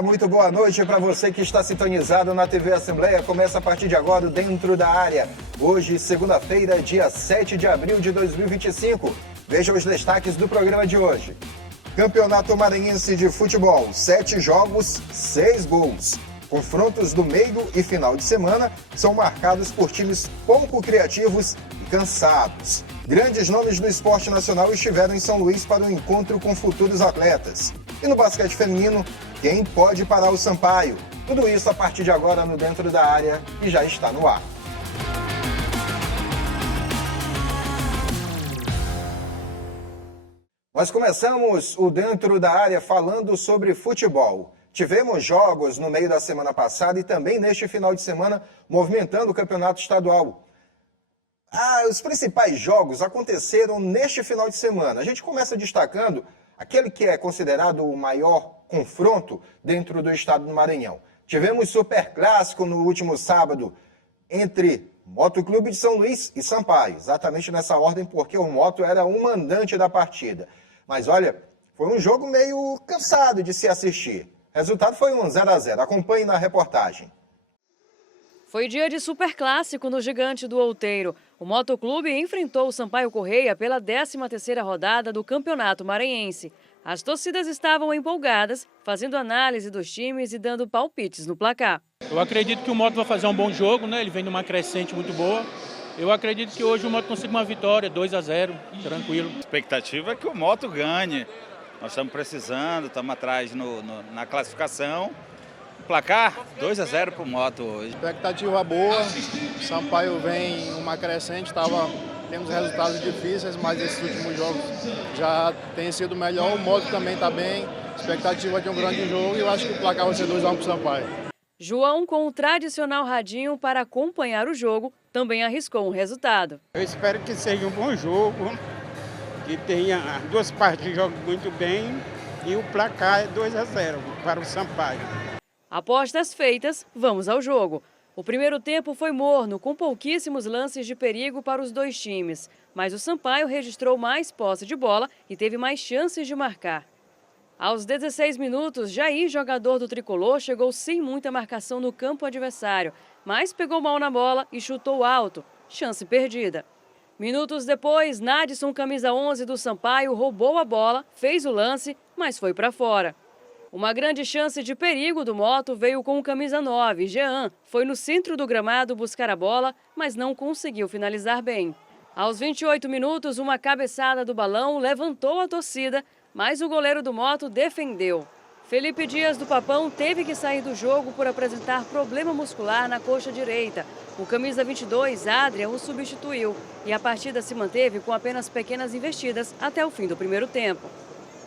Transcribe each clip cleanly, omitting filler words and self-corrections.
Olá, muito boa noite para você que está sintonizado na TV Assembleia. Começa a partir de agora o Dentro da Área. Hoje, segunda-feira, dia 7 de abril de 2025. Veja os destaques do programa de hoje. Campeonato Maranhense de Futebol, 7 jogos, 6 gols. Confrontos do meio e final de semana são marcados por times pouco criativos e cansados. Grandes nomes do esporte nacional estiveram em São Luís para um encontro com futuros atletas. E no basquete feminino, quem pode parar o Sampaio? Tudo isso a partir de agora no Dentro da Área e já está no ar. Nós começamos o Dentro da Área falando sobre futebol. Tivemos jogos no meio da semana passada e também neste final de semana movimentando o campeonato estadual. Os principais jogos aconteceram neste final de semana. A gente começa destacando aquele que é considerado o maior confronto dentro do estado do Maranhão. Tivemos Superclássico no último sábado entre Motoclube de São Luís e Sampaio. Exatamente nessa ordem, porque o Moto era o mandante da partida. Mas olha, foi um jogo meio cansado de se assistir. O resultado foi um 0-0. Acompanhe na reportagem. Foi dia de Superclássico no Gigante do Outeiro. O Motoclube enfrentou o Sampaio Corrêa pela 13ª rodada do Campeonato Maranhense. As torcidas estavam empolgadas, fazendo análise dos times e dando palpites no placar. Eu acredito que o Moto vai fazer um bom jogo, né? Ele vem numa crescente muito boa. Eu acredito que hoje o Moto consiga uma vitória, 2-0, tranquilo. A expectativa é que o Moto ganhe. Nós estamos precisando, estamos atrás na classificação. Placar 2-0 para o Moto hoje. Expectativa boa, Sampaio vem em uma crescente, temos resultados difíceis, mas esses últimos jogos já tem sido melhor. O Moto também está bem, expectativa de um grande jogo e eu acho que o placar vai ser 2-1 para o Sampaio. João, com o tradicional radinho para acompanhar o jogo, também arriscou um resultado. Eu espero que seja um bom jogo, que tenha as duas partes jogam muito bem e o placar é 2-0 para o Sampaio. Apostas feitas, vamos ao jogo. O primeiro tempo foi morno, com pouquíssimos lances de perigo para os dois times. Mas o Sampaio registrou mais posse de bola e teve mais chances de marcar. Aos 16 minutos, Jair, jogador do tricolor, chegou sem muita marcação no campo adversário, mas pegou mal na bola e chutou alto. Chance perdida. Minutos depois, Nadson, camisa 11 do Sampaio, roubou a bola, fez o lance, mas foi para fora. Uma grande chance de perigo do Moto veio com o camisa 9, Jean. Foi no centro do gramado buscar a bola, mas não conseguiu finalizar bem. Aos 28 minutos, uma cabeçada do Balão levantou a torcida, mas o goleiro do Moto defendeu. Felipe Dias do Papão teve que sair do jogo por apresentar problema muscular na coxa direita. O camisa 22, Adrian, o substituiu e a partida se manteve com apenas pequenas investidas até o fim do primeiro tempo.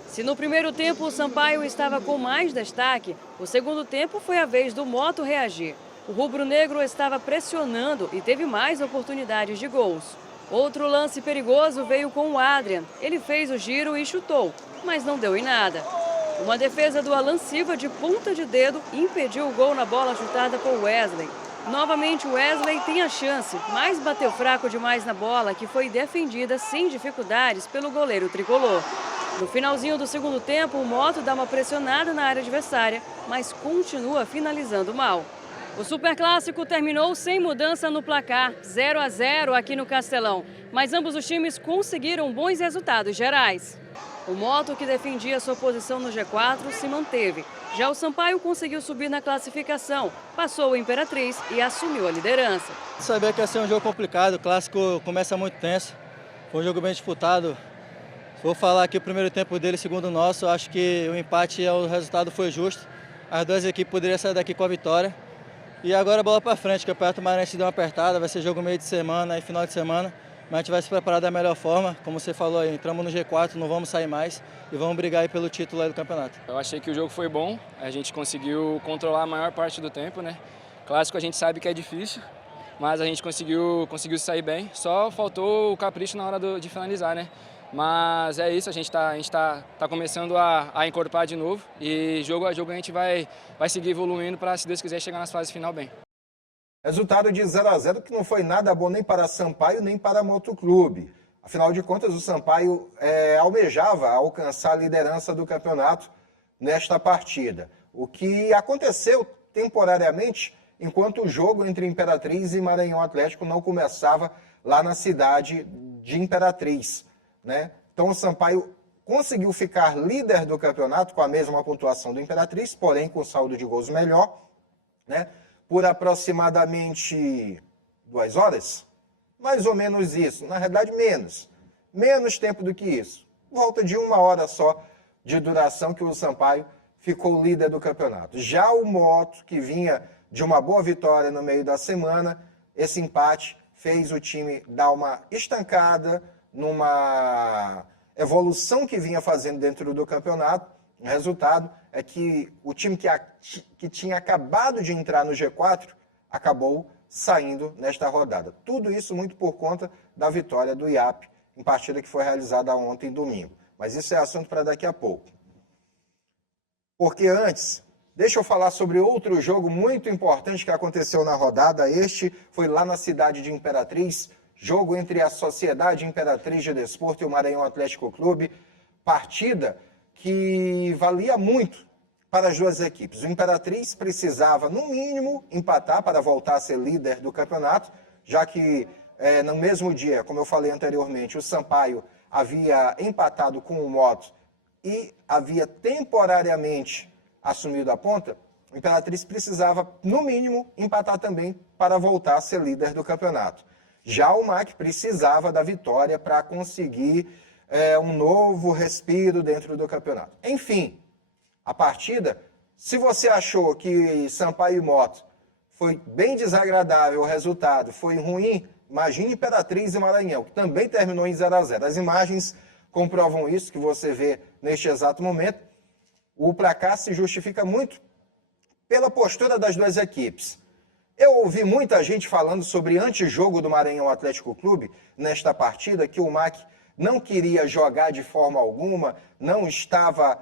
Se no primeiro tempo o Sampaio estava com mais destaque, o segundo tempo foi a vez do Moto reagir. O rubro-negro estava pressionando e teve mais oportunidades de gols. Outro lance perigoso veio com o Adrian. Ele fez o giro e chutou, mas não deu em nada. Uma defesa do Alan Silva de ponta de dedo impediu o gol na bola chutada por Wesley. Novamente o Wesley tem a chance, mas bateu fraco demais na bola, que foi defendida sem dificuldades pelo goleiro tricolor. No finalzinho do segundo tempo, o Moto dá uma pressionada na área adversária, mas continua finalizando mal. O Superclássico terminou sem mudança no placar, 0-0 aqui no Castelão, mas ambos os times conseguiram bons resultados gerais. O Moto, que defendia sua posição no G4, se manteve. Já o Sampaio conseguiu subir na classificação, passou o Imperatriz e assumiu a liderança. Sabia que ia ser um jogo complicado, o clássico começa muito tenso, foi um jogo bem disputado. Vou falar aqui o primeiro tempo dele, segundo o nosso, acho que o empate, o resultado foi justo. As duas equipes poderiam sair daqui com a vitória. E agora a bola para frente, o Campeonato Maranhense deu uma apertada, vai ser jogo meio de semana e final de semana. Mas a gente vai se preparar da melhor forma, como você falou aí, entramos no G4, não vamos sair mais e vamos brigar aí pelo título aí do campeonato. Eu achei que o jogo foi bom, a gente conseguiu controlar a maior parte do tempo, né? Clássico a gente sabe que é difícil, mas a gente conseguiu sair bem, só faltou o capricho na hora de finalizar, né? Mas é isso, a gente tá começando a encorpar de novo e jogo a jogo a gente vai seguir evoluindo para, se Deus quiser, chegar nas fases final bem. Resultado de 0-0 que não foi nada bom nem para Sampaio nem para Motoclube. Afinal de contas, o Sampaio almejava alcançar a liderança do campeonato nesta partida. o que aconteceu temporariamente enquanto o jogo entre Imperatriz e Maranhão Atlético não começava lá na cidade de Imperatriz, né? Então o Sampaio conseguiu ficar líder do campeonato com a mesma pontuação do Imperatriz, porém com saldo de gols melhor, né? Por aproximadamente 2 horas, mais ou menos isso, na realidade menos tempo do que isso, volta de 1 hora só de duração que o Sampaio ficou líder do campeonato. Já o Moto, que vinha de uma boa vitória no meio da semana, esse empate fez o time dar uma estancada numa evolução que vinha fazendo dentro do campeonato. O resultado é que o time que tinha acabado de entrar no G4 acabou saindo nesta rodada. Tudo isso muito por conta da vitória do IAP em partida que foi realizada ontem, domingo. Mas isso é assunto para daqui a pouco. Porque antes, deixa eu falar sobre outro jogo muito importante que aconteceu na rodada. Este foi lá na cidade de Imperatriz, jogo entre a Sociedade Imperatriz de Desporto e o Maranhão Atlético Clube, partida que valia muito para as duas equipes. O Imperatriz precisava, no mínimo, empatar para voltar a ser líder do campeonato, já que no mesmo dia, como eu falei anteriormente, o Sampaio havia empatado com o Moto e havia temporariamente assumido a ponta. O Imperatriz precisava, no mínimo, empatar também para voltar a ser líder do campeonato. Já o MAC precisava da vitória para conseguir um novo respiro dentro do campeonato. Enfim, a partida, se você achou que Sampaio e Moto foi bem desagradável o resultado, foi ruim, imagine Imperatriz e Maranhão, que também terminou em 0-0. As imagens comprovam isso, que você vê neste exato momento. O placar se justifica muito pela postura das duas equipes. Eu ouvi muita gente falando sobre antijogo do Maranhão Atlético Clube nesta partida, que o MAC não queria jogar de forma alguma, não estava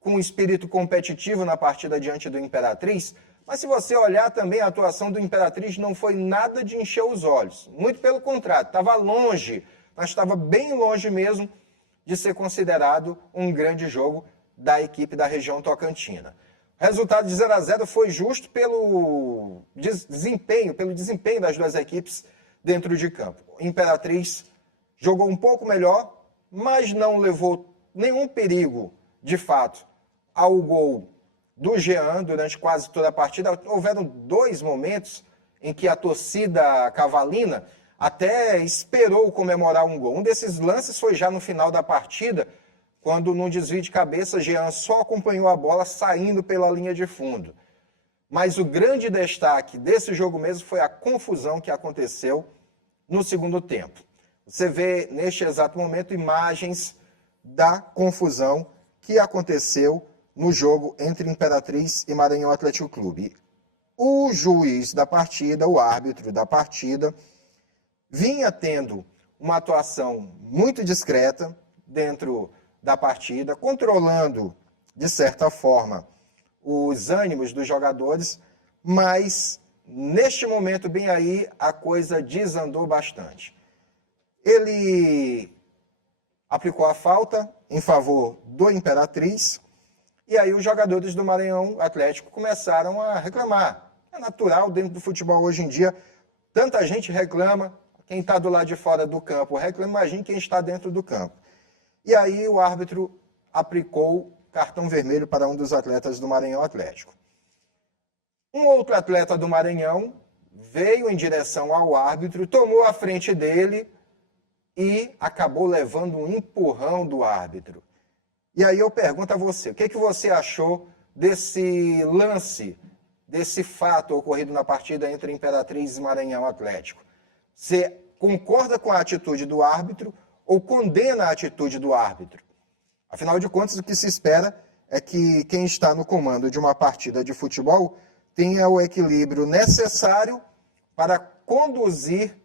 com espírito competitivo na partida diante do Imperatriz. Mas se você olhar também, a atuação do Imperatriz não foi nada de encher os olhos. Muito pelo contrário, estava longe, mas estava bem longe mesmo de ser considerado um grande jogo da equipe da região tocantina. O resultado de 0-0 foi justo pelo desempenho das duas equipes dentro de campo. O Imperatriz jogou um pouco melhor, mas não levou nenhum perigo, de fato, ao gol do Jean durante quase toda a partida. Houveram 2 momentos em que a torcida cavalina até esperou comemorar um gol. Um desses lances foi já no final da partida, quando num desvio de cabeça, Jean só acompanhou a bola saindo pela linha de fundo. Mas o grande destaque desse jogo mesmo foi a confusão que aconteceu no segundo tempo. Você vê neste exato momento imagens da confusão que aconteceu no jogo entre Imperatriz e Maranhão Atlético Clube. O juiz da partida, o árbitro da partida, vinha tendo uma atuação muito discreta dentro da partida, controlando, de certa forma, os ânimos dos jogadores, mas neste momento bem aí a coisa desandou bastante. Ele aplicou a falta em favor do Imperatriz, e aí os jogadores do Maranhão Atlético começaram a reclamar. É natural dentro do futebol hoje em dia, tanta gente reclama, quem está do lado de fora do campo reclama, imagine quem está dentro do campo. E aí o árbitro aplicou cartão vermelho para um dos atletas do Maranhão Atlético. Um outro atleta do Maranhão veio em direção ao árbitro, tomou a frente dele e acabou levando um empurrão do árbitro. E aí eu pergunto a você, o que você achou desse lance, desse fato ocorrido na partida entre Imperatriz e Maranhão Atlético? Você concorda com a atitude do árbitro ou condena a atitude do árbitro? Afinal de contas, o que se espera é que quem está no comando de uma partida de futebol tenha o equilíbrio necessário para conduzir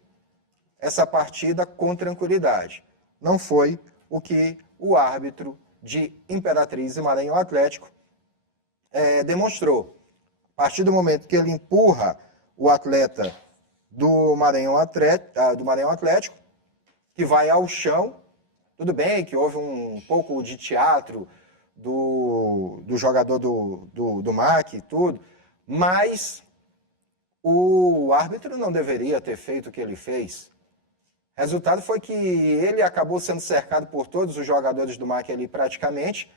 essa partida com tranquilidade. Não foi o que o árbitro de Imperatriz e Maranhão Atlético demonstrou. A partir do momento que ele empurra o atleta do Maranhão Atlético, que vai ao chão, tudo bem que houve um pouco de teatro do jogador do MAC e tudo, mas o árbitro não deveria ter feito o que ele fez. O resultado foi que ele acabou sendo cercado por todos os jogadores do MAC ali praticamente,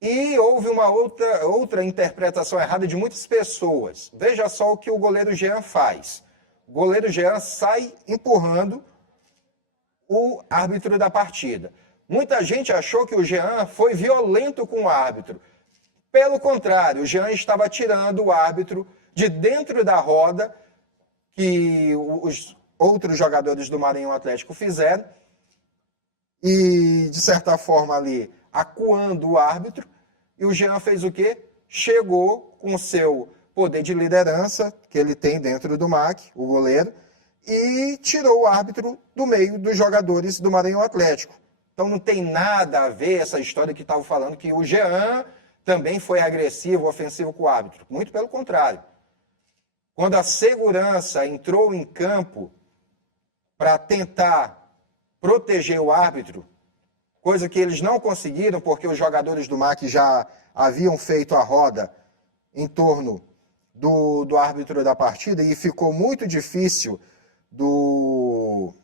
e houve uma outra interpretação errada de muitas pessoas. Veja só o que o goleiro Jean faz. O goleiro Jean sai empurrando o árbitro da partida. Muita gente achou que o Jean foi violento com o árbitro. Pelo contrário, o Jean estava tirando o árbitro de dentro da roda que os outros jogadores do Maranhão Atlético fizeram e, de certa forma, ali acuando o árbitro. E o Jean fez o quê? Chegou com o seu poder de liderança que ele tem dentro do MAC, o goleiro, e tirou o árbitro do meio dos jogadores do Maranhão Atlético. Então não tem nada a ver essa história que estava falando que o Jean também foi agressivo, ofensivo com o árbitro. Muito pelo contrário. Quando a segurança entrou em campo para tentar proteger o árbitro, coisa que eles não conseguiram porque os jogadores do MAC já haviam feito a roda em torno do árbitro da partida e ficou muito difícil do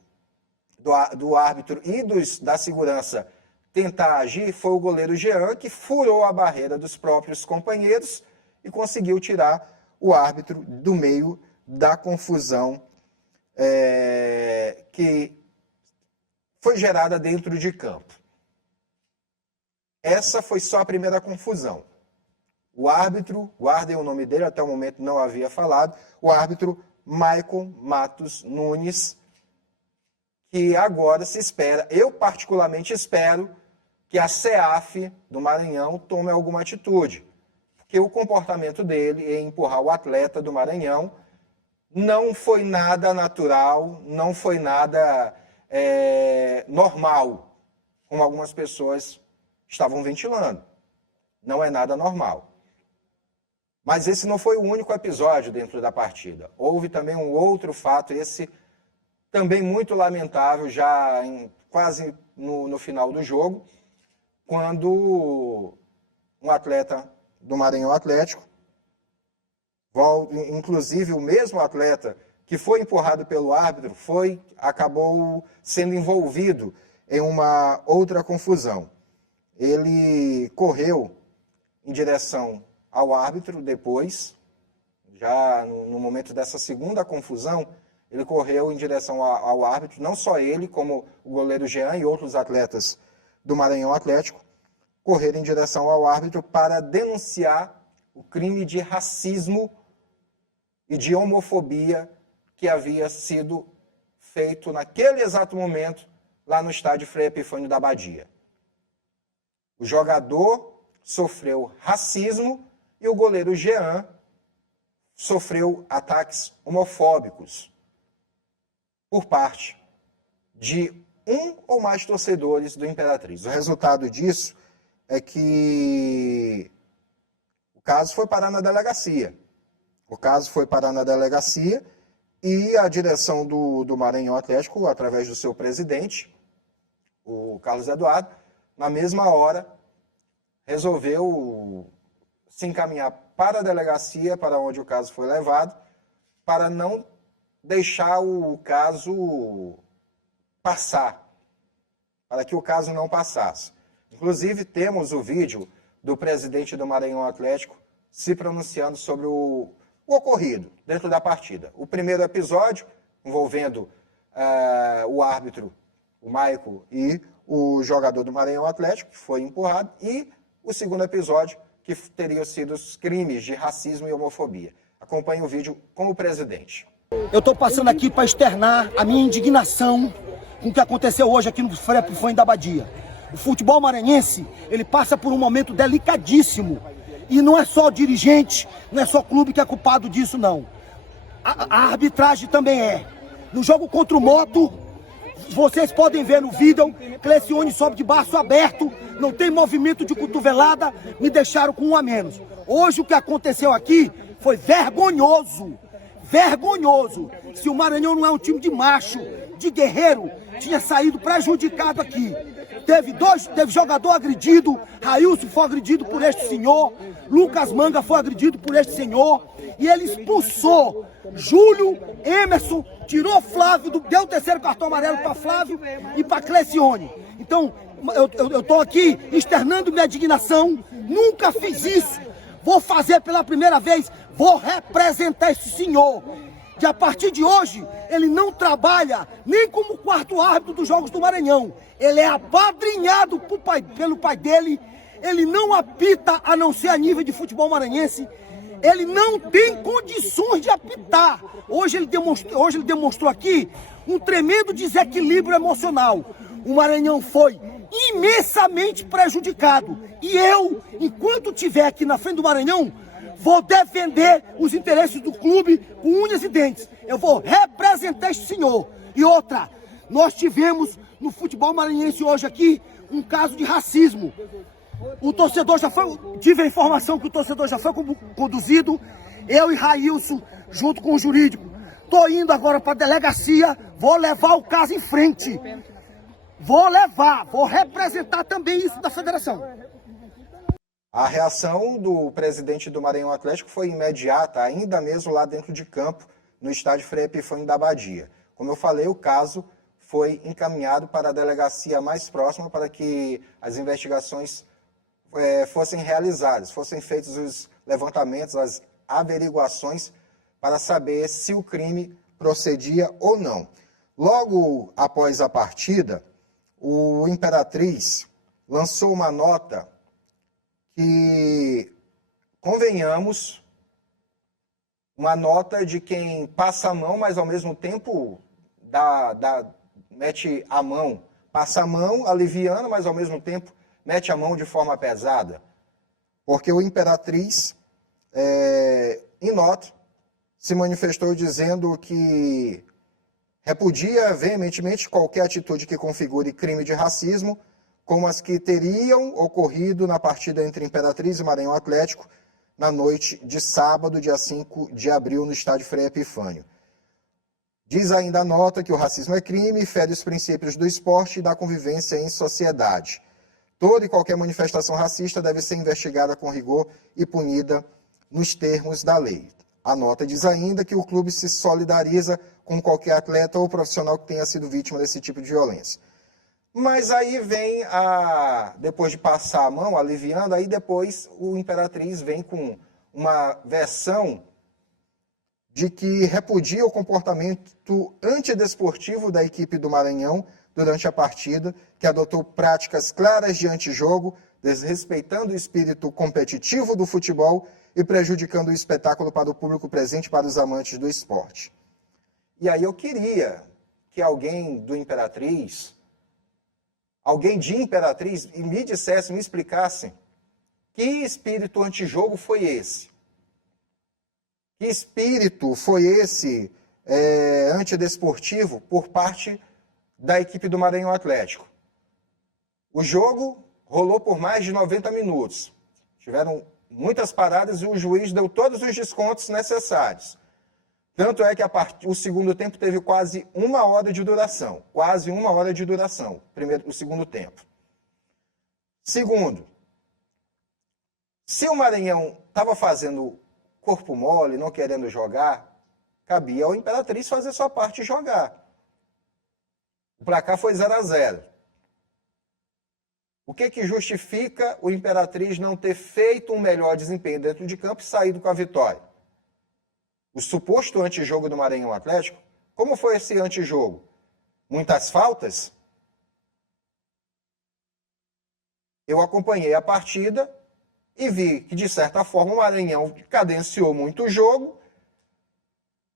árbitro e da segurança tentar agir, foi o goleiro Jean que furou a barreira dos próprios companheiros e conseguiu tirar o árbitro do meio da confusão que foi gerada dentro de campo. Essa foi só a primeira confusão. O árbitro, guardem o nome dele, até o momento não havia falado, o árbitro Maicon Matos Nunes, que agora se espera, eu particularmente espero, que a CEAF do Maranhão tome alguma atitude. Porque o comportamento dele em empurrar o atleta do Maranhão não foi nada natural, não foi nada normal, como algumas pessoas estavam ventilando. Não é nada normal. Mas esse não foi o único episódio dentro da partida. Houve também um outro fato, esse também muito lamentável, já quase no final do jogo, quando um atleta do Maranhão Atlético, inclusive o mesmo atleta que foi empurrado pelo árbitro, acabou sendo envolvido em uma outra confusão. Ele correu em direção ao árbitro depois, já no momento dessa segunda confusão, ele correu em direção ao árbitro, não só ele, como o goleiro Jean e outros atletas do Maranhão Atlético, correram em direção ao árbitro para denunciar o crime de racismo e de homofobia que havia sido feito naquele exato momento lá no estádio Frei Epifânio da Badia. O jogador sofreu racismo e o goleiro Jean sofreu ataques homofóbicos por parte de um ou mais torcedores do Imperatriz. O resultado disso é que o caso foi parar na delegacia. E a direção do Maranhão Atlético, através do seu presidente, o Carlos Eduardo, na mesma hora, resolveu se encaminhar para a delegacia, para onde o caso foi levado, para não deixar o caso passar, para que o caso não passasse. Inclusive, temos o vídeo do presidente do Maranhão Atlético se pronunciando sobre o ocorrido dentro da partida. O primeiro episódio, envolvendo o árbitro, o Maico, e o jogador do Maranhão Atlético, que foi empurrado, e o segundo episódio, que teriam sido os crimes de racismo e homofobia. Acompanhe o vídeo com o presidente. Eu estou passando aqui para externar a minha indignação com o que aconteceu hoje aqui no Frei Epifânio da Badia. O futebol maranhense, ele passa por um momento delicadíssimo. E não é só o dirigente, não é só o clube que é culpado disso, não. A arbitragem também é. No jogo contra o Moto, vocês podem ver no vídeo, Clecione sobe de braço aberto, não tem movimento de cotovelada, me deixaram com um a menos. Hoje o que aconteceu aqui foi vergonhoso. vergonhoso. Se o Maranhão não é um time de macho, de guerreiro, tinha saído prejudicado aqui. Teve jogador agredido, Railson foi agredido por este senhor, Lucas Manga foi agredido por este senhor, e ele expulsou Júlio, Emerson, tirou Flávio, deu o terceiro cartão amarelo para Flávio e para Clecione. Então, eu estou aqui externando minha indignação, nunca fiz isso, vou fazer pela primeira vez, vou representar esse senhor. Que a partir de hoje, ele não trabalha nem como quarto árbitro dos Jogos do Maranhão. Ele é apadrinhado pelo pai dele, ele não apita a não ser a nível de futebol maranhense, ele não tem condições de apitar. Hoje ele demonstrou aqui um tremendo desequilíbrio emocional. O Maranhão foi imensamente prejudicado. E eu, enquanto estiver aqui na frente do Maranhão, vou defender os interesses do clube com unhas e dentes. Eu vou representar este senhor. E outra, nós tivemos no futebol maranhense hoje aqui um caso de racismo. O torcedor já foi, tive a informação que o torcedor já foi conduzido, eu e Railson, junto com o jurídico. Estou indo agora para a delegacia, vou levar o caso em frente. Vou representar também isso da federação. A reação do presidente do Maranhão Atlético foi imediata, ainda mesmo lá dentro de campo, no estádio Frei Epifânio da Badia. Como eu falei, o caso foi encaminhado para a delegacia mais próxima para que as investigações fossem realizadas, fossem feitos os levantamentos, as averiguações para saber se o crime procedia ou não. Logo após a partida, o Imperatriz lançou uma nota que, convenhamos, uma nota de quem passa a mão, mas ao mesmo tempo mete a mão. Passa a mão aliviando, mas ao mesmo tempo mete a mão de forma pesada. Porque o Imperatriz, em nota, se manifestou dizendo que repudia veementemente qualquer atitude que configure crime de racismo, como as que teriam ocorrido na partida entre Imperatriz e Maranhão Atlético, na noite de sábado, dia 5 de abril, no estádio Frei Epifânio. Diz ainda a nota que o racismo é crime e fere os princípios do esporte e da convivência em sociedade. Toda e qualquer manifestação racista deve ser investigada com rigor e punida nos termos da lei. A nota diz ainda que o clube se solidariza com qualquer atleta ou profissional que tenha sido vítima desse tipo de violência. Mas aí vem, depois de passar a mão, aliviando, aí depois o Imperatriz vem com uma versão de que repudia o comportamento antidesportivo da equipe do Maranhão durante a partida, que adotou práticas claras de antijogo, desrespeitando o espírito competitivo do futebol e prejudicando o espetáculo para o público presente e para os amantes do esporte. E aí eu queria que alguém do Imperatriz, alguém de Imperatriz, me dissesse, me explicasse que espírito antijogo foi esse? Que espírito foi esse antidesportivo por parte da equipe do Maranhão Atlético? O jogo rolou por mais de 90 minutos. Tiveram muitas paradas e o juiz deu todos os descontos necessários. Tanto é que o segundo tempo teve quase 1 hora de duração. Quase 1 hora de duração, o segundo tempo. Segundo, se o Maranhão estava fazendo corpo mole, não querendo jogar, cabia ao Imperatriz fazer sua parte e jogar. O placar foi 0-0. O que justifica o Imperatriz não ter feito um melhor desempenho dentro de campo e saído com a vitória? O suposto antijogo do Maranhão Atlético, como foi esse antijogo? Muitas faltas? Eu acompanhei a partida e vi que, de certa forma, o Maranhão cadenciou muito o jogo,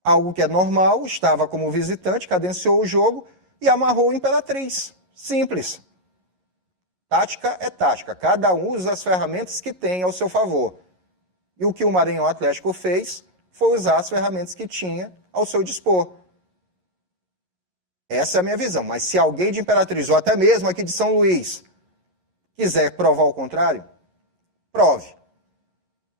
algo que é normal, estava como visitante, cadenciou o jogo e amarrou o Imperatriz. Simples. Tática é tática, cada um usa as ferramentas que tem ao seu favor. E o que o Maranhão Atlético fez foi usar as ferramentas que tinha ao seu dispor. Essa é a minha visão. Mas se alguém de Imperatriz, ou até mesmo aqui de São Luís, quiser provar o contrário, prove.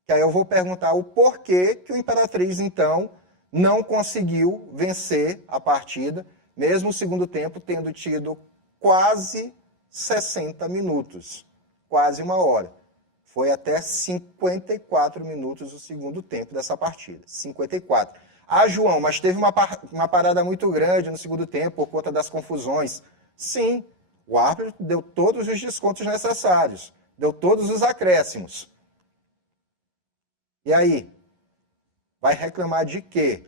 Que aí eu vou perguntar o porquê que o Imperatriz, então, não conseguiu vencer a partida, mesmo o segundo tempo tendo tido quase 60 minutos, quase uma hora. Foi até 54 minutos o segundo tempo dessa partida, 54. Ah, João, mas teve uma parada muito grande no segundo tempo por conta das confusões. Sim, o árbitro deu todos os descontos necessários, deu todos os acréscimos. E aí? Vai reclamar de quê?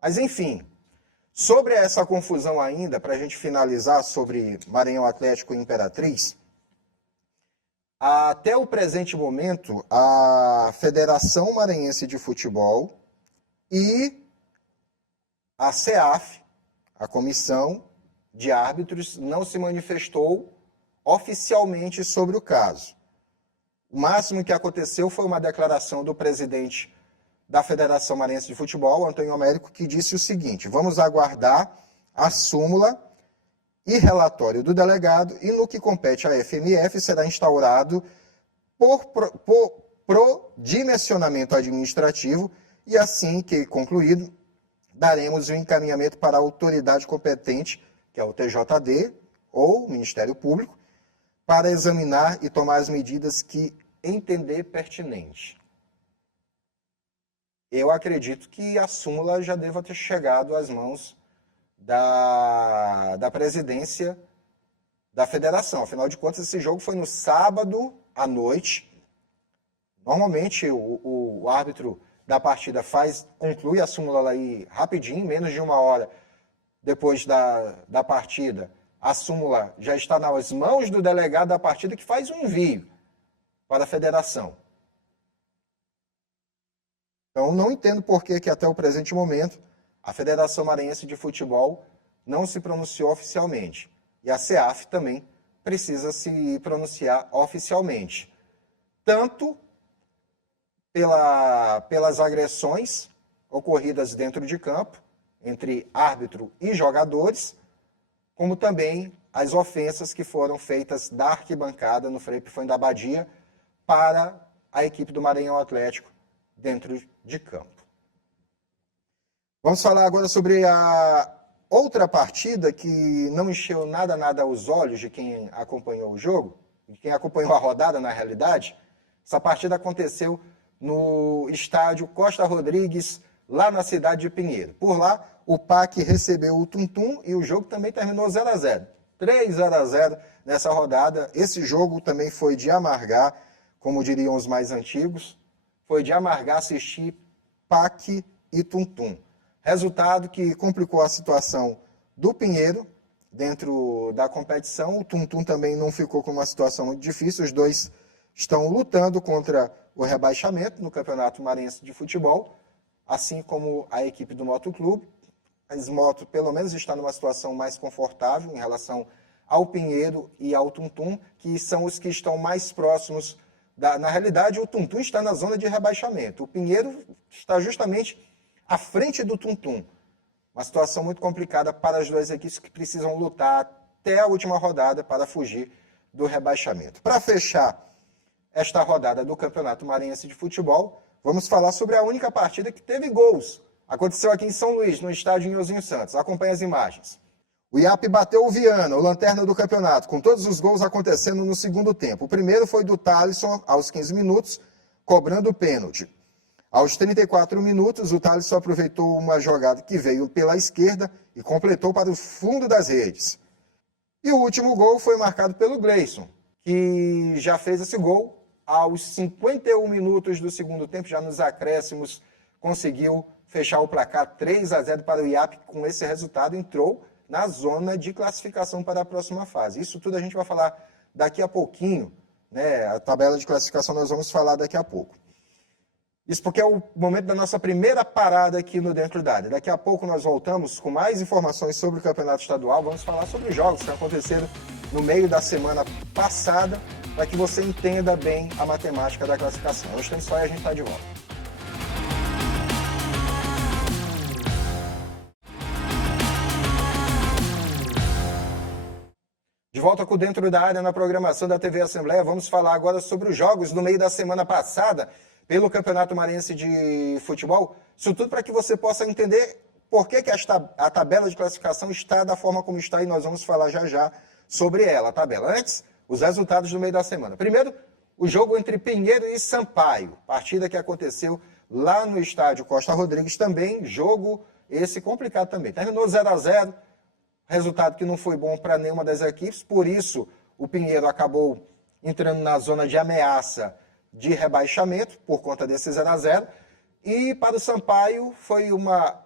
Mas, enfim, sobre essa confusão ainda, para a gente finalizar sobre Maranhão Atlético e Imperatriz, até o presente momento, a Federação Maranhense de Futebol e a CEAF, a Comissão de Árbitros, não se manifestou oficialmente sobre o caso. O máximo que aconteceu foi uma declaração do presidente da Federação Maranhense de Futebol, Antônio Américo, que disse o seguinte: vamos aguardar a súmula e relatório do delegado, e no que compete à FMF será instaurado por prodimensionamento administrativo, e assim que concluído, daremos o encaminhamento para a autoridade competente, que é o TJD ou o Ministério Público, para examinar e tomar as medidas que entender pertinente. Eu acredito que a súmula já deva ter chegado às mãos da presidência da federação. Afinal de contas, esse jogo foi no sábado à noite. Normalmente, o árbitro da partida conclui a súmula aí rapidinho, menos de uma hora depois da partida. A súmula já está nas mãos do delegado da partida, que faz um envio para a federação. Então, não entendo por que até o presente momento a Federação Maranhense de Futebol não se pronunciou oficialmente. E a CEAF também precisa se pronunciar oficialmente. Tanto pelas agressões ocorridas dentro de campo, entre árbitro e jogadores, como também as ofensas que foram feitas da arquibancada no Frei Epifânio da Abadia para a equipe do Maranhão Atlético dentro de campo. Vamos falar agora sobre a outra partida que não encheu nada aos olhos de quem acompanhou o jogo, de quem acompanhou a rodada na realidade. Essa partida aconteceu no estádio Costa Rodrigues, lá na cidade de Pinheiro. Por lá, o PAC recebeu o Tuntum e o jogo também terminou 0-0. 3-0 nessa rodada. Esse jogo também foi de amargar, como diriam os mais antigos, foi de amargar assistir PAC e Tuntum. Resultado que complicou a situação do Pinheiro dentro da competição. O Tuntum também não ficou com uma situação muito difícil. Os dois estão lutando contra o rebaixamento no Campeonato Maranhense de Futebol, assim como a equipe do Motoclube. As Moto, pelo menos, está numa situação mais confortável em relação ao Pinheiro e ao Tuntum, que são os que estão mais próximos. Na realidade, o Tuntum está na zona de rebaixamento. O Pinheiro está justamente à frente do Tuntum. Uma situação muito complicada para as duas equipes que precisam lutar até a última rodada para fugir do rebaixamento. Para fechar esta rodada do Campeonato Maranhense de Futebol, vamos falar sobre a única partida que teve gols. Aconteceu aqui em São Luís, no estádio Nhozinho Santos. Acompanhe as imagens. O IAP bateu o Viana, o lanterna do campeonato, com todos os gols acontecendo no segundo tempo. O primeiro foi do Thalisson, aos 15 minutos, cobrando o pênalti. Aos 34 minutos, o Thalisson aproveitou uma jogada que veio pela esquerda e completou para o fundo das redes. E o último gol foi marcado pelo Gleison, que já fez esse gol aos 51 minutos do segundo tempo, já nos acréscimos, conseguiu fechar o placar 3-0 para o IAP. Com esse resultado, entrou na zona de classificação para a próxima fase. Isso tudo a gente vai falar daqui a pouquinho, né? A tabela de classificação nós vamos falar daqui a pouco. Isso porque é o momento da nossa primeira parada aqui no Dentro da Área. Daqui a pouco nós voltamos com mais informações sobre o Campeonato Estadual. Vamos falar sobre os jogos que aconteceram no meio da semana passada, para que você entenda bem a matemática da classificação. Hoje tem só e a gente está de volta. De volta com o Dentro da Área na programação da TV Assembleia, vamos falar agora sobre os jogos no meio da semana passada. pelo Campeonato Maranhense de Futebol. Isso tudo para que você possa entender por que a tabela de classificação está da forma como está, e nós vamos falar já já sobre ela, a tabela. Antes, os resultados do meio da semana. Primeiro, o jogo entre Pinheiro e Sampaio, partida que aconteceu lá no estádio Costa Rodrigues também, jogo esse complicado também. Terminou 0-0, resultado que não foi bom para nenhuma das equipes, por isso o Pinheiro acabou entrando na zona de ameaça de rebaixamento, por conta desse 0-0, e para o Sampaio foi uma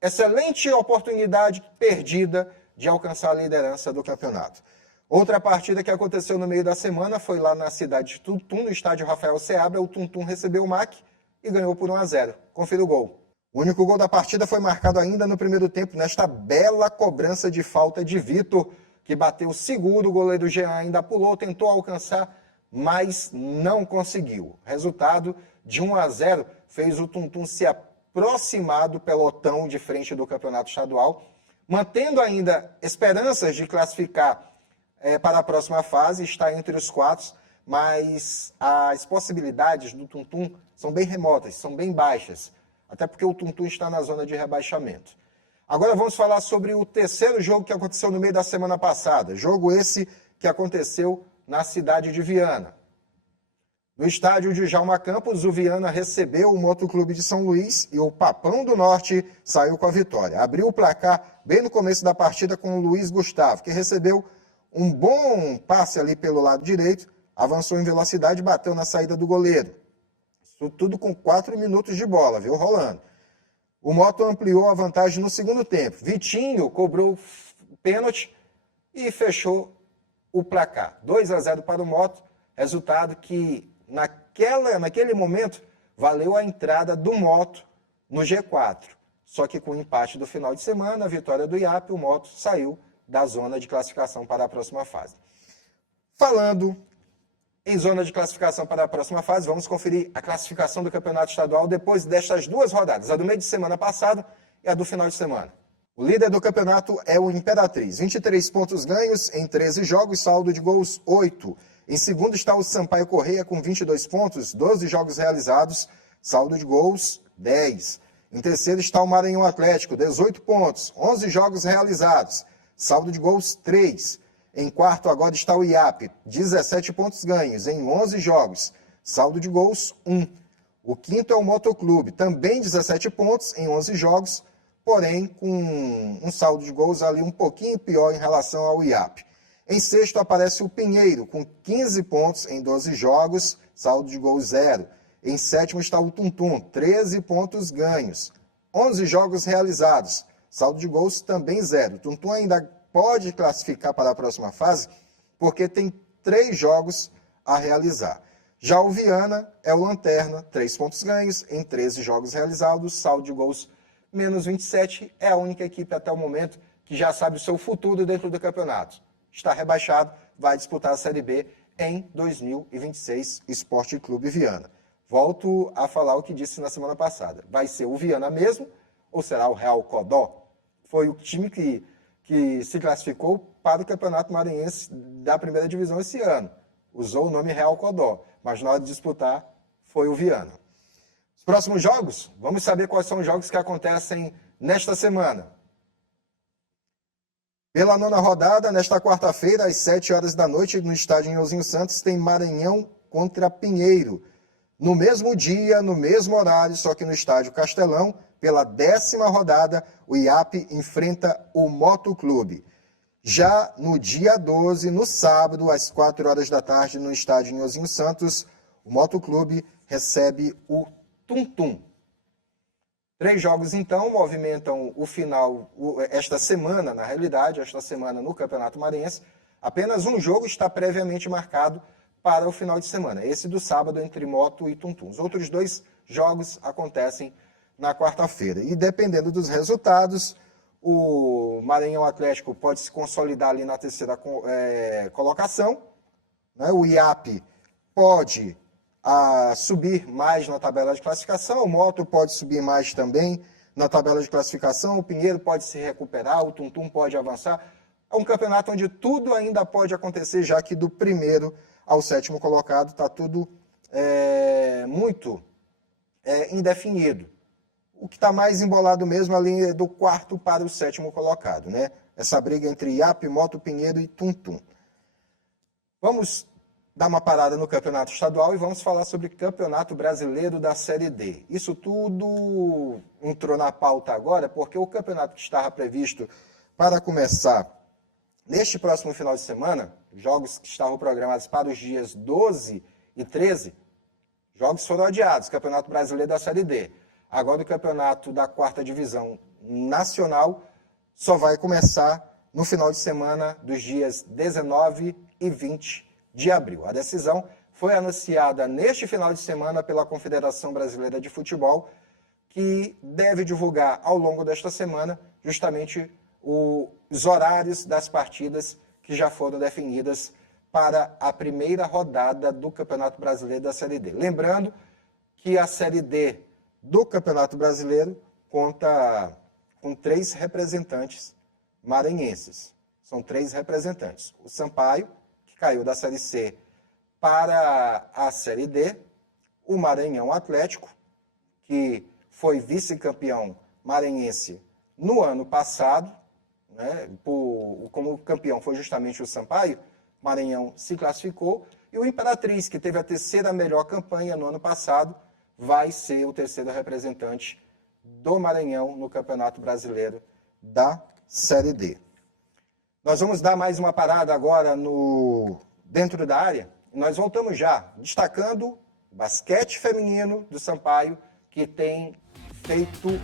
excelente oportunidade perdida de alcançar a liderança do campeonato. Outra partida que aconteceu no meio da semana foi lá na cidade de Tuntum, no estádio Rafael Seabra. O Tuntum recebeu o MAC e ganhou por 1-0. Confira o gol. O único gol da partida foi marcado ainda no primeiro tempo, nesta bela cobrança de falta de Vitor, que bateu seguro, o goleiro Jean ainda pulou, tentou alcançar, mas não conseguiu. Resultado de 1-0 fez o Tuntum se aproximar do pelotão de frente do campeonato estadual, mantendo ainda esperanças de classificar para a próxima fase, está entre os 4, mas as possibilidades do Tuntum são bem remotas, são bem baixas, até porque o Tuntum está na zona de rebaixamento. Agora vamos falar sobre o terceiro jogo que aconteceu no meio da semana passada, jogo esse que aconteceu na cidade de Viana. No estádio de Djalma Campos, o Viana recebeu o Motoclube de São Luís e o Papão do Norte saiu com a vitória. Abriu o placar bem no começo da partida com o Luiz Gustavo, que recebeu um bom passe ali pelo lado direito, avançou em velocidade e bateu na saída do goleiro. Isso tudo com 4 minutos de bola, viu, rolando. O Moto ampliou a vantagem no segundo tempo. Vitinho cobrou pênalti e fechou o placar. 2-0 para o Moto, resultado que naquele momento valeu a entrada do Moto no G4. Só que com o empate do final de semana, a vitória do IAP, o Moto saiu da zona de classificação para a próxima fase. Falando em zona de classificação para a próxima fase, vamos conferir a classificação do Campeonato Estadual depois destas duas rodadas, a do meio de semana passado e a do final de semana. O líder do campeonato é o Imperatriz, 23 pontos ganhos em 13 jogos, saldo de gols 8. Em segundo está o Sampaio Correia com 22 pontos, 12 jogos realizados, saldo de gols 10. Em terceiro está o Maranhão Atlético, 18 pontos, 11 jogos realizados, saldo de gols 3. Em quarto agora está o IAP, 17 pontos ganhos em 11 jogos, saldo de gols 1. O quinto é o Motoclube, também 17 pontos em 11 jogos, porém com um saldo de gols ali um pouquinho pior em relação ao IAP. Em sexto aparece o Pinheiro, com 15 pontos em 12 jogos, saldo de gols 0. Em sétimo está o Tuntum, 13 pontos ganhos, 11 jogos realizados, saldo de gols também 0. O Tuntum ainda pode classificar para a próxima fase, porque tem 3 jogos a realizar. Já o Viana é o lanterna, 3 pontos ganhos em 13 jogos realizados, saldo de gols menos 27, é a única equipe até o momento que já sabe o seu futuro dentro do campeonato. Está rebaixado, vai disputar a Série B em 2026, Esporte Clube Viana. Volto a falar o que disse na semana passada. Vai ser o Viana mesmo ou será o Real Codó? Foi o time que se classificou para o Campeonato Maranhense da primeira divisão esse ano. Usou o nome Real Codó, mas na hora de disputar foi o Viana. Os próximos jogos, vamos saber quais são os jogos que acontecem nesta semana. Pela nona rodada, nesta quarta-feira, às 7 horas da noite, no estádio Nhozinho Santos, tem Maranhão contra Pinheiro. No mesmo dia, no mesmo horário, só que no estádio Castelão, pela 10ª rodada, o IAP enfrenta o Motoclube. Já no dia 12, no sábado, às 4 horas da tarde, no estádio Nhozinho Santos, o Motoclube recebe o Tuntum. 3 jogos, então, movimentam o final, esta semana, na realidade, esta semana no Campeonato Maranhense. Apenas um jogo está previamente marcado para o final de semana, esse do sábado entre Moto e Tuntum. Os outros 2 jogos acontecem na quarta-feira. E dependendo dos resultados, o Maranhão Atlético pode se consolidar ali na terceira colocação, né? O IAP pode subir mais na tabela de classificação, o Moto pode subir mais também na tabela de classificação, o Pinheiro pode se recuperar, o Tuntum pode avançar. É um campeonato onde tudo ainda pode acontecer, já que do primeiro ao 7º colocado está tudo muito indefinido. O que está mais embolado mesmo ali é do 4º para o 7º colocado, né? Essa briga entre IAP, Moto Pinheiro e Tum-Tum. Vamos dar uma parada no campeonato estadual e vamos falar sobre o Campeonato Brasileiro da Série D. Isso tudo entrou na pauta agora porque o campeonato que estava previsto para começar neste próximo final de semana, jogos que estavam programados para os dias 12 e 13, jogos foram adiados, Campeonato Brasileiro da Série D. Agora o campeonato da 4ª Divisão Nacional só vai começar no final de semana dos dias 19 e 20 de abril. A decisão foi anunciada neste final de semana pela Confederação Brasileira de Futebol, que deve divulgar ao longo desta semana justamente os horários das partidas que já foram definidas para a primeira rodada do Campeonato Brasileiro da Série D. Lembrando que a Série D do Campeonato Brasileiro conta com 3 representantes maranhenses. São 3 representantes. O Sampaio, que caiu da Série C para a Série D, o Maranhão Atlético, que foi vice-campeão maranhense no ano passado, né? Como o campeão foi justamente o Sampaio, Maranhão se classificou, e o Imperatriz, que teve a 3ª melhor campanha no ano passado, vai ser o 3º representante do Maranhão no Campeonato Brasileiro da Série D. Nós vamos dar mais uma parada agora dentro da área. Nós voltamos já, destacando o basquete feminino do Sampaio, que tem feito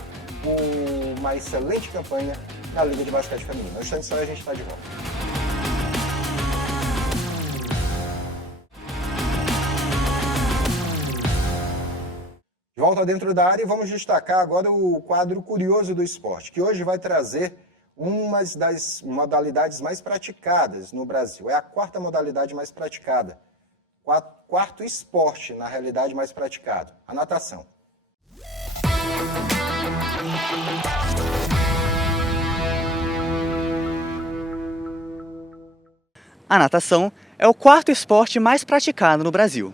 uma excelente campanha na Liga de Basquete Feminino. No instante só a gente está de volta. De volta dentro da área e vamos destacar agora o quadro Curioso do Esporte, que hoje vai trazer uma das modalidades mais praticadas no Brasil. É a 4ª modalidade mais praticada. 4º esporte, na realidade, mais praticado. A natação. A natação é o 4º esporte mais praticado no Brasil.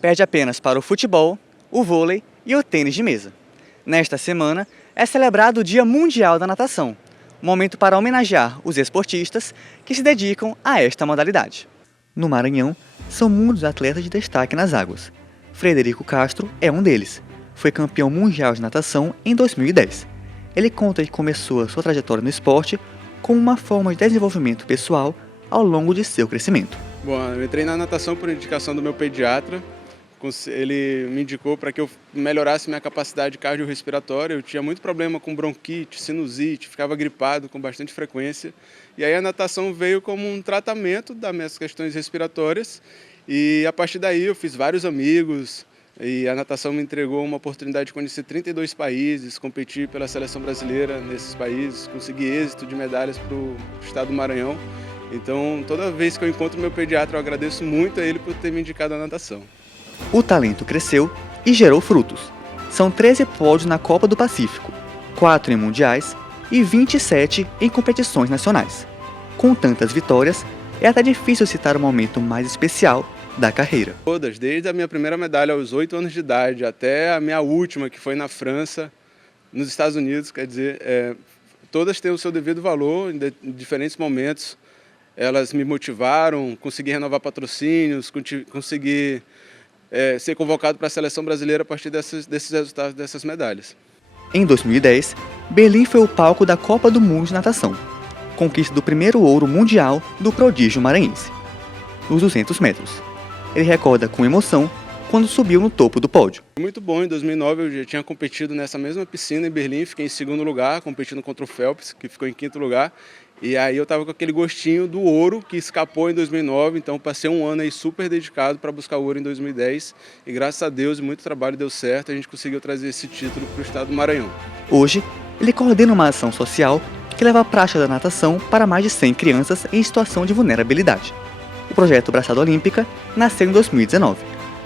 Perde apenas para o futebol, o vôlei e o tênis de mesa. Nesta semana é celebrado o Dia Mundial da Natação, momento para homenagear os esportistas que se dedicam a esta modalidade. No Maranhão, são muitos atletas de destaque nas águas. Frederico Castro é um deles. Foi campeão mundial de natação em 2010. Ele conta que começou a sua trajetória no esporte como uma forma de desenvolvimento pessoal ao longo de seu crescimento. Bom, eu entrei na natação por indicação do meu pediatra. Ele me indicou para que eu melhorasse minha capacidade cardiorrespiratória. Eu tinha muito problema com bronquite, sinusite, ficava gripado com bastante frequência. E aí a natação veio como um tratamento das minhas questões respiratórias. E a partir daí eu fiz vários amigos. E a natação me entregou uma oportunidade de conhecer 32 países, competir pela seleção brasileira nesses países, conseguir êxito de medalhas para o estado do Maranhão. Então, toda vez que eu encontro meu pediatra, eu agradeço muito a ele por ter me indicado a natação. O talento cresceu e gerou frutos. São 13 pódios na Copa do Pacífico, 4 em mundiais e 27 em competições nacionais. Com tantas vitórias, é até difícil citar o momento mais especial da carreira. Todas, desde a minha primeira medalha aos 8 anos de idade até a minha última, que foi na França, nos Estados Unidos, quer dizer, todas têm o seu devido valor em diferentes momentos. Elas me motivaram, consegui renovar patrocínios, consegui ser convocado para a seleção brasileira a partir desses resultados, dessas medalhas. Em 2010, Berlim foi o palco da Copa do Mundo de Natação, conquista do primeiro ouro mundial do prodígio maranhense, nos 200 metros. Ele recorda com emoção quando subiu no topo do pódio. Muito bom, em 2009 eu já tinha competido nessa mesma piscina em Berlim, fiquei em 2º lugar, competindo contra o Phelps, que ficou em 5º lugar. E aí eu estava com aquele gostinho do ouro que escapou em 2009, então passei um ano aí super dedicado para buscar o ouro em 2010 e graças a Deus, muito trabalho deu certo, a gente conseguiu trazer esse título para o estado do Maranhão. Hoje, ele coordena uma ação social que leva a prática da natação para mais de 100 crianças em situação de vulnerabilidade. O projeto Braçada Olímpica nasceu em 2019,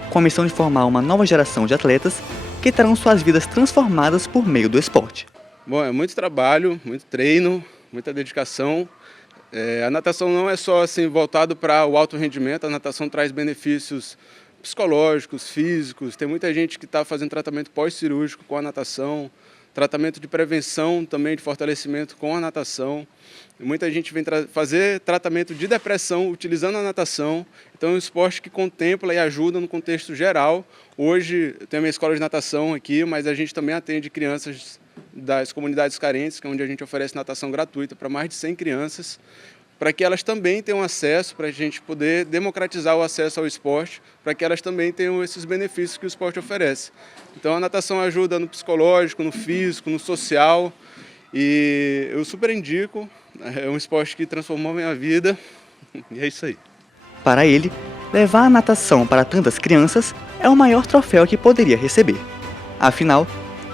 com a missão de formar uma nova geração de atletas que terão suas vidas transformadas por meio do esporte. Bom, é muito trabalho, muito treino, muita dedicação. A natação não é só assim voltado para o alto rendimento, a natação traz benefícios psicológicos, físicos. Tem muita gente que está fazendo tratamento pós-cirúrgico com a natação, tratamento de prevenção também de fortalecimento com a natação. Muita gente vem fazer tratamento de depressão utilizando a natação. Então é um esporte que contempla e ajuda no contexto geral. Hoje tem a minha escola de natação aqui, mas a gente também atende crianças das comunidades carentes, que é onde a gente oferece natação gratuita para mais de 100 crianças, para que elas também tenham acesso, para a gente poder democratizar o acesso ao esporte, para que elas também tenham esses benefícios que o esporte oferece. Então a natação ajuda no psicológico, no físico, no social, e eu super indico, é um esporte que transformou a minha vida, e é isso aí. Para ele, levar a natação para tantas crianças é o maior troféu que poderia receber. Afinal,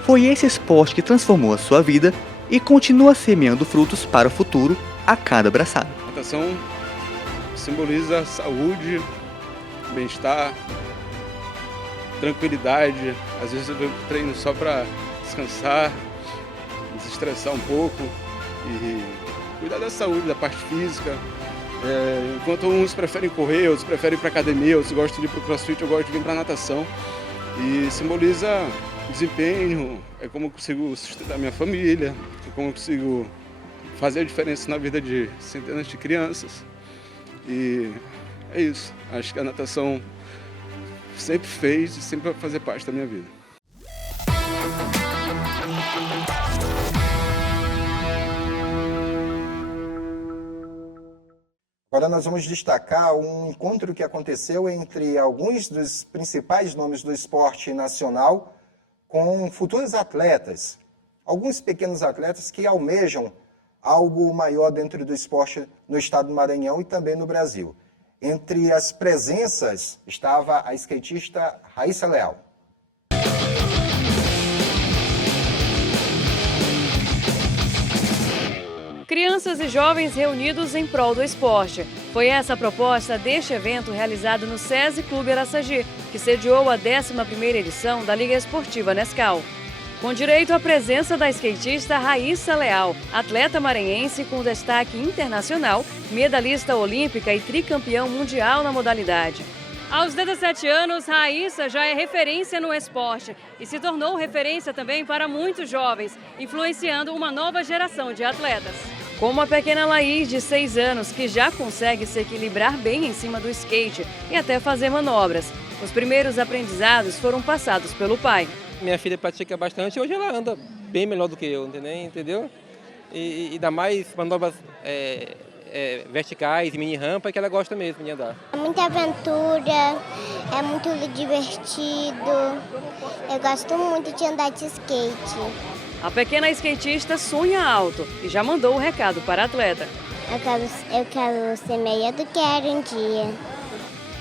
foi esse esporte que transformou a sua vida e continua semeando frutos para o futuro a cada braçada. A natação simboliza saúde, bem-estar, tranquilidade. Às vezes eu venho para o treino só para descansar, desestressar um pouco e cuidar da saúde, da parte física. Enquanto uns preferem correr, outros preferem ir para academia, outros gostam de ir para o crossfit, eu gosto de vir para a natação. E simboliza desempenho, é como eu consigo sustentar minha família, é como eu consigo fazer a diferença na vida de centenas de crianças. E é isso. Acho que a natação sempre fez e sempre vai fazer parte da minha vida. Agora nós vamos destacar um encontro que aconteceu entre alguns dos principais nomes do esporte nacional com futuros atletas. Alguns pequenos atletas que almejam algo maior dentro do esporte no estado do Maranhão e também no Brasil. Entre as presenças estava a skatista Raíssa Leal. Crianças e jovens reunidos em prol do esporte. Foi essa a proposta deste evento realizado no SESI Clube Araçagi, que sediou a 11ª edição da Liga Esportiva Nescau. Com direito à presença da skatista Raíssa Leal, atleta maranhense com destaque internacional, medalhista olímpica e tricampeão mundial na modalidade. Aos 17 anos, Raíssa já é referência no esporte e se tornou referência também para muitos jovens, influenciando uma nova geração de atletas. Como a pequena Laís, de 6 anos, que já consegue se equilibrar bem em cima do skate e até fazer manobras. Os primeiros aprendizados foram passados pelo pai. Minha filha pratica bastante e hoje ela anda bem melhor do que eu, entendeu? E dá mais manobras verticais, mini rampa, que ela gosta mesmo de andar. É muita aventura, é muito divertido. Eu gosto muito de andar de skate. A pequena skatista sonha alto e já mandou o recado para a atleta. Eu quero ser melhor do que era um dia.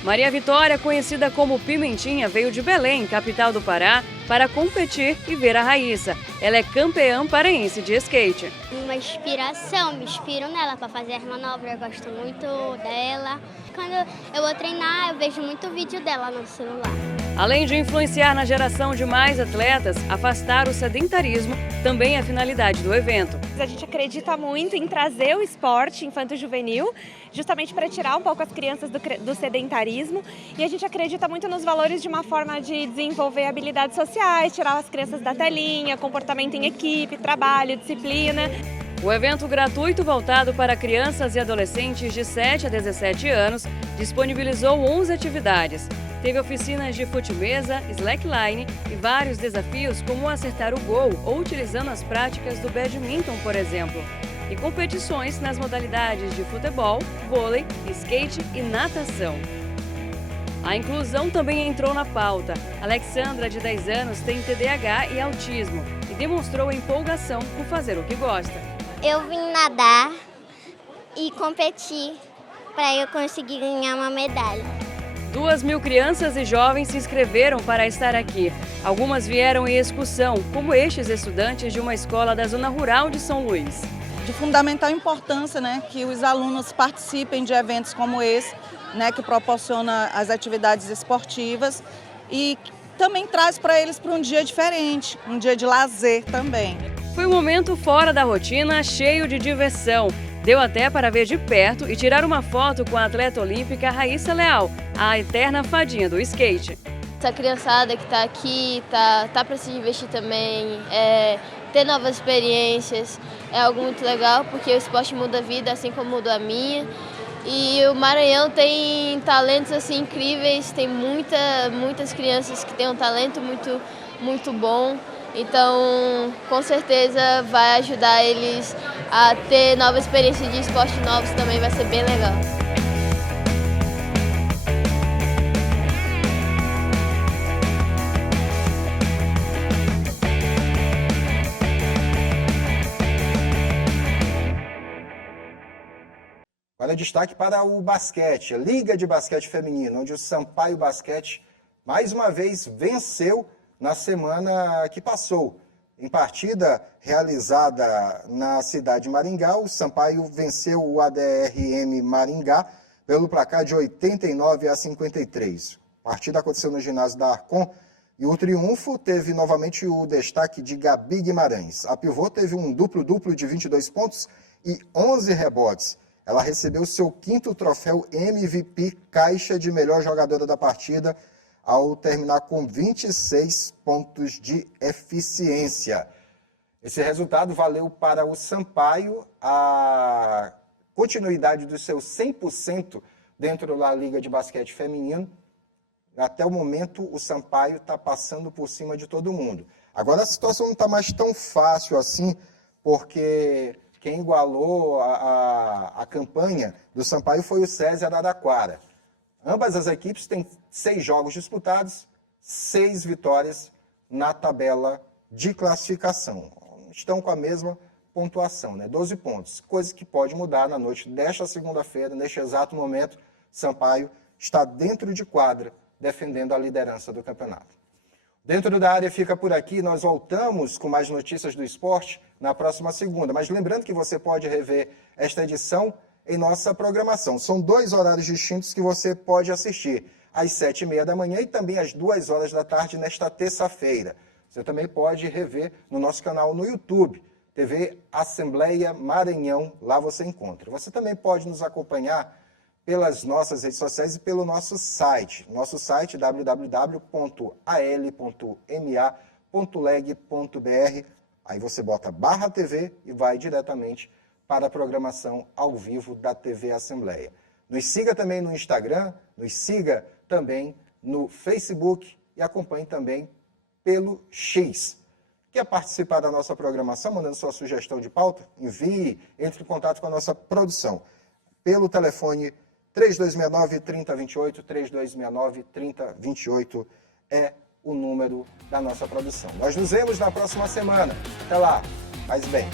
Maria Vitória, conhecida como Pimentinha, veio de Belém, capital do Pará, para competir e ver a Raíssa. Ela é campeã paraense de skate. Uma inspiração, me inspiro nela para fazer as manobras, eu gosto muito dela. Quando eu vou treinar, eu vejo muito vídeo dela no celular. Além de influenciar na geração de mais atletas, afastar o sedentarismo também é a finalidade do evento. A gente acredita muito em trazer o esporte infanto-juvenil, justamente para tirar um pouco as crianças do sedentarismo. E a gente acredita muito nos valores de uma forma de desenvolver habilidades sociais, tirar as crianças da telinha, comportamento em equipe, trabalho, disciplina. O evento gratuito voltado para crianças e adolescentes de 7 a 17 anos disponibilizou 11 atividades. Teve oficinas de fute-mesa, slackline e vários desafios como acertar o gol ou utilizando as práticas do badminton, por exemplo. E competições nas modalidades de futebol, vôlei, skate e natação. A inclusão também entrou na pauta. Alexandra, de 10 anos, tem TDAH e autismo e demonstrou empolgação por fazer o que gosta. Eu vim nadar e competir para eu conseguir ganhar uma medalha. 2.000 crianças e jovens se inscreveram para estar aqui. Algumas vieram em excursão, como estes estudantes de uma escola da zona rural de São Luís. De fundamental importância, que os alunos participem de eventos como esse, que proporciona as atividades esportivas e também traz para eles para um dia diferente, um dia de lazer também. Foi um momento fora da rotina, cheio de diversão. Deu até para ver de perto e tirar uma foto com a atleta olímpica Raíssa Leal, a eterna fadinha do skate. Essa criançada que está aqui, tá para se divertir também, ter novas experiências, é algo muito legal, porque o esporte muda a vida, assim como mudou a minha. E o Maranhão tem talentos assim incríveis, tem muitas crianças que têm um talento muito bom. Então, com certeza vai ajudar eles a ter novas experiências de esporte novos, também vai ser bem legal. Agora destaque para o basquete, a Liga de Basquete Feminino, onde o Sampaio Basquete mais uma vez venceu na semana que passou. Em partida realizada na cidade de Maringá, o Sampaio venceu o ADRM Maringá pelo placar de 89-53. A partida aconteceu no ginásio da Arcon e o triunfo teve novamente o destaque de Gabi Guimarães. A pivô teve um duplo-duplo de 22 pontos e 11 rebotes. Ela recebeu seu 5º troféu MVP Caixa de melhor jogadora da partida, ao terminar com 26 pontos de eficiência. Esse resultado valeu para o Sampaio a continuidade do seu 100% dentro da Liga de Basquete Feminino. Até o momento, o Sampaio está passando por cima de todo mundo. Agora a situação não está mais tão fácil assim, porque quem igualou a campanha do Sampaio foi o SESI Araraquara. Ambas as equipes têm 6 jogos disputados, 6 vitórias na tabela de classificação. Estão com a mesma pontuação, 12 pontos. Coisa que pode mudar na noite desta segunda-feira, neste exato momento. Sampaio está dentro de quadra, defendendo a liderança do campeonato. Dentro da área fica por aqui, nós voltamos com mais notícias do esporte na próxima segunda. Mas lembrando que você pode rever esta edição em nossa programação. São 2 horários distintos que você pode assistir, às 7h30 da manhã e também às 2 horas da tarde nesta terça-feira. Você também pode rever no nosso canal no YouTube, TV Assembleia Maranhão, lá você encontra. Você também pode nos acompanhar pelas nossas redes sociais e pelo nosso site www.al.ma.leg.br. Aí você bota /TV e vai diretamente para a programação ao vivo da TV Assembleia. Nos siga também no Instagram, nos siga também no Facebook e acompanhe também pelo X. Quer participar da nossa programação, mandando sua sugestão de pauta? Envie, entre em contato com a nossa produção. Pelo telefone 3269-3028, 3269-3028 é o número da nossa produção. Nós nos vemos na próxima semana. Até lá, mais bem.